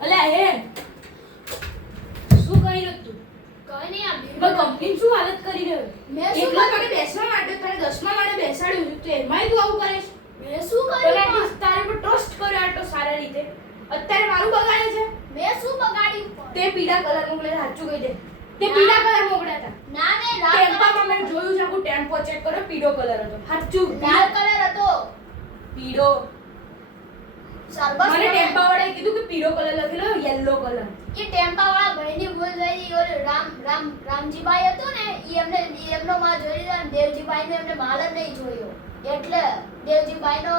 અલ્યા હે શું કરી રહ્યો તું? કઈ નહીં આ પણ કંપની શું હાલત કરી રહ્યો? મેં શું એટલા કર્યું? માટે બેસવા માટે તને 10મા માળે બેસાડ્યું છે, તો એમાંય તું આવું કરે છે? મેં શું તને કર્યું એટલી તારે પર ટ્રસ્ટ કર્યો આટલો સારા રીતે, અત્યારે મારું બગાડે છે? મેં શું બગાડ્યું તે પીળા કલર મોકલે, સાચું કહી દે. તે પીળા કલર મોકલ્યા હતા. ના મેં ટેમ્પામાં મેં જોયું છે, આખું ટેમ્પો ચેક કર્યો, પીળો કલર હતો. સાચું લાલ કલર હતો પીળો. સરબત મને ટેમ્પા વાળાએ કીધું કે પીળો કલર લખેલો, યેલો કલર. એ ટેમ્પા વાળા ભાઈની ભૂલ થઈ ગઈ. ઓલે રામજીભાઈ હતો ને એમનો માલ જોઈ લીધો ને દેવજીભાઈનો એમને માલ જ નહીં જોયો. એટલે દેવજીભાઈનો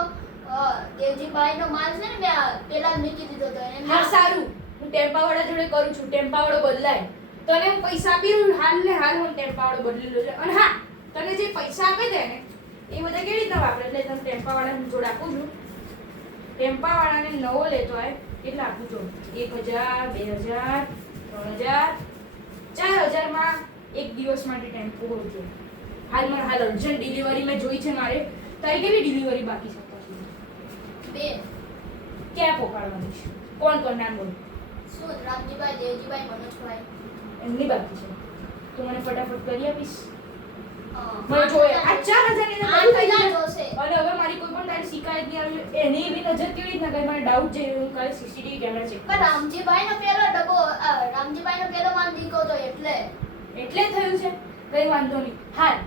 માલ છે ને મેં પેલા મૂકી દીધો તો એને હા સારું, હું ટેમ્પા વાળા જોડે કરું છું, ટેમ્પા વાળો બદલાય. તને હું પૈસા આપી રહ્યું, હાલ ને હાલ હું ટેમ્પા વાળો બદલી લઉં છું. અને હા, તને જે પૈસા આપે છે ને એ બધા કેવી રીતના વાપરે, એટલે તને ટેમ્પા વાળા હું જોડે આપું છું. ટેમ્પા વાળાને નવો લેતો હોય કેટલા આપું છું? 1000, 2000, 3000, 4000 માં એક દિવસ માટે ટેમ્પો હોય છે. હાલમાં હાલ અર્જન્ટ ડિલિવરી મેં જોઈ છે મારે. તારી કેવી ડિલિવરી બાકી છે અત્યાર સુધી? બે ક્યાં પહોંચાડવાની છે? કોણ કોણ નામ બોલ? શું રામજીભાઈ દેવજીભાઈ મનોજભાઈ એમની બાકી છે, તો મને ફટાફટ કરી આપીશ? હા. મને જોઈએ આ 4000 ની અંદર બધું થઈ 8000 જશે. જોશે. અને હવે મારી કોઈ પણ તારી શિકાયત નહીં આવી જોઈએ. એની એવી નજર કેવી રીતના કરી? મને ડાઉટ છે, હું કાલે સીસીટીવી કેમેરા ચેક પણ રામજીભાઈનો પેલો ડબ્બો રામજીભાઈનો પેલો માલ નીકળતો એટલે એટલે થયું છે. કઈ વાંધો નહીં. હાલ